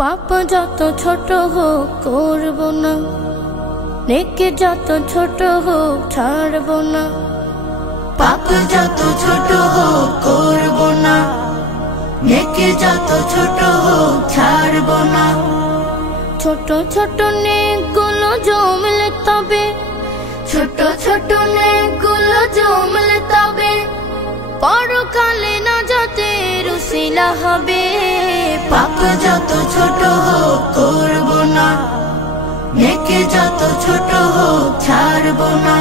পাপ যত ছোট হোক করব না, নেকি যত ছোট হোক ছাড়ব না। পাপ যত ছোট হোক করব না, নেকি যত ছোট হোক ছাড়ব না। ছোট ছোট নেকগুলো জমলে তবে, ছোট ছোট নেকগুলো জমলে তবে পরকালে নাজাতের উসিলা হবে। পাপ যত ছোট হোক করব না, নেকি যত ছোট হোক ছাড়ব না।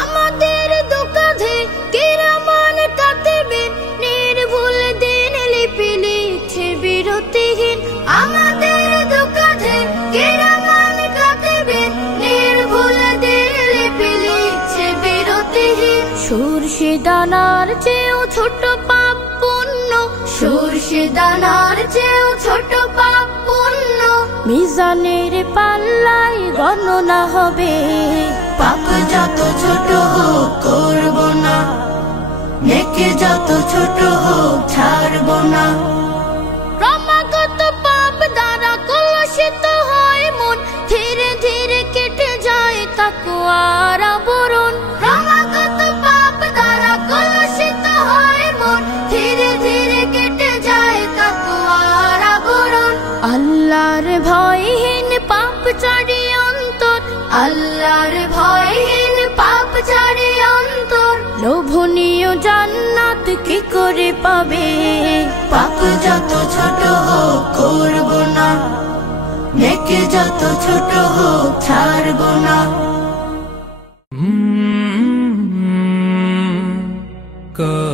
আমাদের দুকাধে কিরামান কাতিবিন নির্ভুল দিন লিপি লিখছে বিরতিহীন। আমাদের দুকাধে কিরামান কাতিবিন নির্ভুল দিন লিপি লিখছে বিরতিহীন। সূর্যে দানার চেয়েও ছোট পাপ পুণ্য, সূর্যে দানার চেয়েও ছোট পাপ পুণ্য মিজানের পাল্লায় গণনা হবে। পাপ যত ছোট হোক করব না, নেকি যত ছোট হোক ছাড়ব না। ক্রমাগত পাপ দ্বারা কলুষিত হয় মন, ধীরে ধীরে কেটে যায় তাকওয়ার আবরণ। ক্রমাগত পাপ দ্বারা কলুষিত হয় মন, ধীরে ধীরে কেটে যায় তাকওয়ার আবরণ। আল্লাহর ভয়হীন পাপ ছাড়ি অন্তর, আল্লাহর ভয়হীন পাপ ছাড়ি অন্তর লোভনীয় জান্নাত কি করে পাবে। পাপ যত ছোট হোক করব না, নেকি যত ছোট হোক ছাড়ব না। का